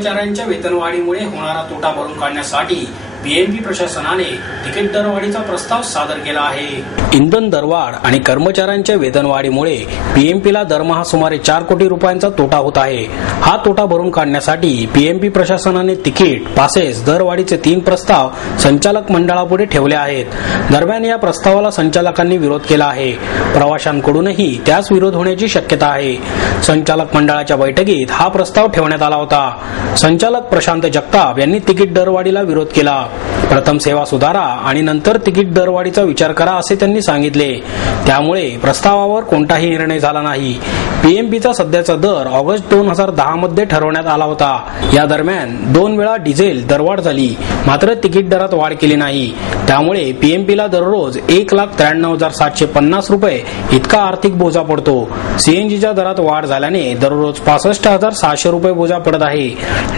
कर्मचाऱ्यांच्या वेतनवाढीमुळे होणारा तोटा भरून काढण्यासाठी पीएमपी प्रशासनाने तिकीट दरवाढीचा प्रस्ताव सादर केला आहे। इंधन दरवाढ आणि कर्मचाऱ्यांच्या वेतनवाढीमुळे पीएमपीला दरमहा सुमारे 4 कोटी रुपयांचा तोटा होत आहे। हा तोटा भरून काढण्यासाठी पीएमपी प्रशासनाने तिकीट, पासेस दरवाढीचे 3 प्रस्ताव संचालक मंडळापुढे ठेवले आहेत। दरम्यान या प्रस्तावाला संचालकांनी विरोध केला आहे। प्रवाशांकडूनही त्यास विरोध होण्याची शक्यता आहे। संचालक मंडळाच्या बैठकीत हा प्रस्ताव ठेवण्यात आला होता। संचालक प्रशांत जगताप यांनी तिकीट दरवाढीला विरोध केला। प्रथम सेवा सुधारा आणि नंतर तिकीट दरवाढीचा विचार करा असे त्यांनी सांगितले। त्यामुळे प्रस्तावावर कोणताही निर्णय झाला नाही। पीएमपीचा सध्याचा दर ऑगस्ट 2010 मध्ये ठरवण्यात आला होता। या दरम्यान 2 वेळा डिझेल दरवाढ झाली, मात्र तिकीट दरात वाढ केली नाही। त्यामुळे पीएमपीला दररोज 1,93,750 रुपये इतका आर्थिक बोजा पडतो। सीएनजीच्या दरात वाढ झाल्याने दररोज 65,600 रुपये बोजा पडत आहे।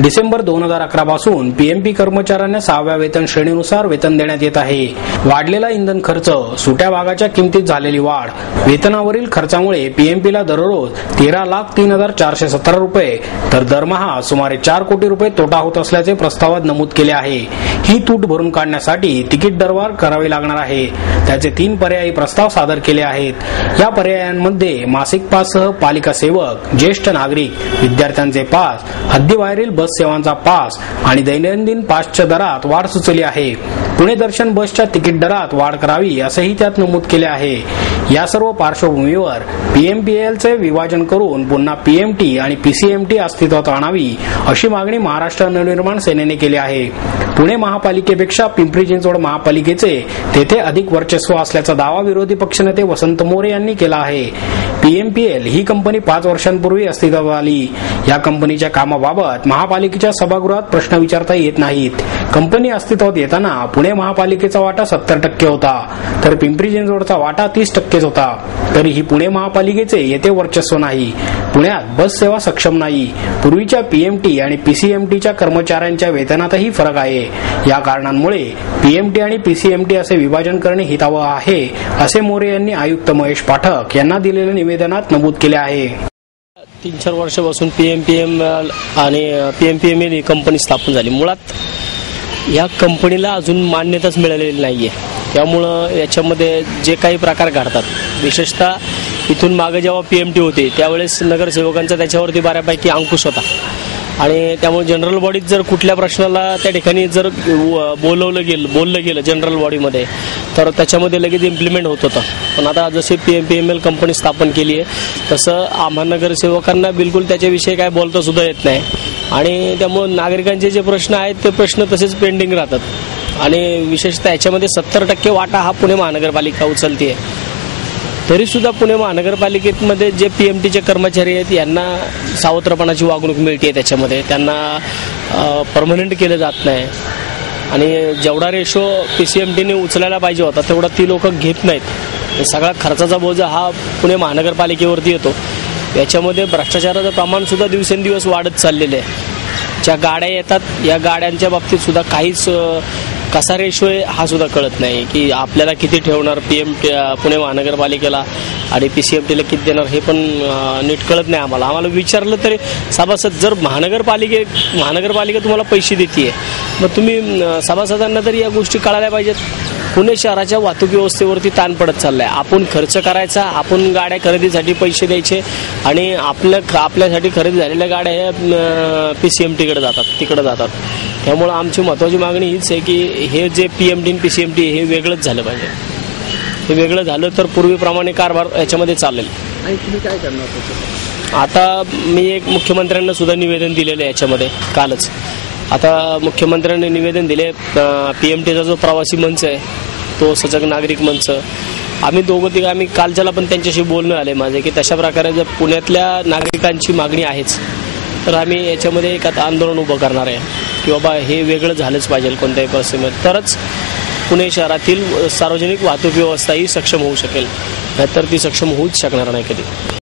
डिसेंबर 2011 पासून पीएमपी कर्मचाऱ्यांना 6व्या वेतन श्रेणीनुसार वेतन देण्यात येत आहे। वाढलेला इंधन खर्च, सुट्या भागाच्या किमतीत झालेली वाढ, वेतनावरील खर्चामुळे पीएमपीला दररोज 13,03,417 रुपये तर दरमहा सुमारे 4 कोटी रुपये तोटा होत असल्याचे प्रस्तावात नमूद केले आहे। ही तूट भरून काढण्यासाठी तिकीट दरवाढ करावी लागणार आहे। त्याचे 3 पर्यायी प्रस्ताव सादर केले आहेत। या पर्यायांमध्ये मासिक पाससह पालिका सेवक, ज्येष्ठ नागरिक, विद्यार्थ्यांचे पास, हद्दीबाहेरील बस सेवांचा पास आणि दैनंदिन पासच्या दरात वाढ सुचवली आहे। पुणे दर्शन बसच्या तिकीट दरात वाढ करावी असेही त्यात नमूद केले आहे। या सर्व पार्श्वभूमीवर पीएमपीएलचे विभाजन करून पुन्हा पीएमटी आणि पीसीएमटी अस्तित्वात आणावी अशी मागणी महाराष्ट्र नवनिर्माण सेनेने केली आहे। पुणे महापालिकेपेक्षा पिंपरी चिंचवड महापालिकेचे तेथे अधिक वर्चस्व असल्याचा दावा विरोधी पक्षनेते वसंत मोरे यांनी केला आहे। पीएमपीएल ही कंपनी 5 वर्षांपूर्वी अस्तित्वात आली। या कंपनीच्या कामाबाबत महापालिकेच्या सभागृहात प्रश्न विचारता येत नाहीत। कंपनी अस्तित्वात येताना पुणे महापालिकेचा वाटा 70% होता, तर पिंपरी चिंचवडचा वाटा 30% होता। तरीही पुणे महापालिकेचे येथे वर्चस्व नाही। पुण्यात बस सेवा सक्षम नाही। पूर्वीच्या पीएमटी आणि पीसीएमटीच्या कर्मचाऱ्यांच्या वेतनातही फरक आहे। या कारणांमुळे पीएमटी आणि पीसीएमटी असे विभाजन करणे हितावह आहे, असे मोरे यांनी आयुक्त महेश पाठक यांना दिलेल्या निवेदनात नमूद केले आहे। 3-4 वर्षापासून पीएमपीएमएल आणि पीएमपीएमएल ही कंपनी स्थापन झाली। मुळात या कंपनीला अजून मान्यताच मिळालेली नाहीये। त्यामुळं याच्यामध्ये जे काही प्रकार घडतात, विशेषतः इथून मागे जेव्हा पीएमटी होते त्यावेळेस नगरसेवकांचा त्याच्यावरती बऱ्यापैकी अंकुश होता आणि त्यामुळे जनरल बॉडीत जर कुठल्या प्रश्नाला त्या ठिकाणी जर बोललं गेलं जनरल बॉडीमध्ये तर त्याच्यामध्ये लगेच इम्प्लिमेंट होत होतं। पण आता जसे पीएमएल कंपनी स्थापन केली आहे तसं आम्हा नगरसेवकांना बिलकुल त्याच्याविषयी काय बोलता सुद्धा येत नाही आणि त्यामुळे नागरिकांचे जे प्रश्न आहेत ते प्रश्न तसेच पेंडिंग राहतात आणि विशेषतः याच्यामध्ये 70% वाटा हा पुणे महानगरपालिका उचलते। तरी सुद्धा पुणे महानगरपालिकेमध्ये जे पीएमटीचे कर्मचारी आहेत यांना सावत्रपणाची वागणूक मिळते। त्याच्यामध्ये त्यांना परमनंट केलं जात नाही आणि जेवढा रेशो पीसीएमटीने उचलायला पाहिजे होता तेवढा ती लोक घेत नाहीत। सगळा खर्चाचा बोजा हा पुणे महानगरपालिकेवरती येतो। याच्यामध्ये भ्रष्टाचाराचं प्रमाण सुद्धा दिवसेंदिवस वाढत चाललेलं आहे। ज्या गाड्या येतात या गाड्यांच्या बाबतीत सुद्धा काहीच कसा रेशो आहे हा सुद्धा कळत नाही की आपल्याला किती ठेवणार पुणे महानगरपालिकेला आणि पीसीएमटीला किती देणार हे पण नीट कळत नाही आम्हाला विचारलं तरी सभासद जर महानगरपालिका तुम्हाला पैसे देते मग तुम्ही सभासदांना तरी या गोष्टी कळायला पाहिजेत। पुणे शहराच्या वाहतूक व्यवस्थेवरती ताण पडत चाललाय। आपण खर्च करायचा, आपण गाड्या खरेदीसाठी पैसे द्यायचे आणि आपल्यासाठी खरेदी झालेल्या गाड्या ह्या पीसीएमटीकडे जातात, तिकडे जातात। त्यामुळे आमची महत्त्वाची मागणी हीच आहे की हे जे पीएमटी आणि पीसीएमटी हे वेगळंच झालं पाहिजे। हे वेगळं झालं तर पूर्वीप्रमाणे कारभार याच्यामध्ये चालेल। आणि तुम्ही काय करणार? आता मी एक मुख्यमंत्र्यांना सुद्धा निवेदन दिलेलं आहे याच्यामध्ये कालच। आता मुख्यमंत्र्यांनी निवेदन दिले, पीएमटीचा जो प्रवासी मंच आहे तो सजग नागरिक मंच, आम्ही कालच्याला पण त्यांच्याशी बोलणं आले माझे की तशा प्रकारे जर पुण्यातल्या नागरिकांची मागणी आहेच तर आम्ही याच्यामध्ये एक आता आंदोलन उभं करणार आहे की बाबा हे वेगळं झालंच पाहिजे कोणत्याही परिस्थितीमध्ये, तरच पुणे शहरातील सार्वजनिक वाहतूक व्यवस्था ही सक्षम होऊ शकेल, नाहीतर ती सक्षम होऊच शकणार नाही कधी।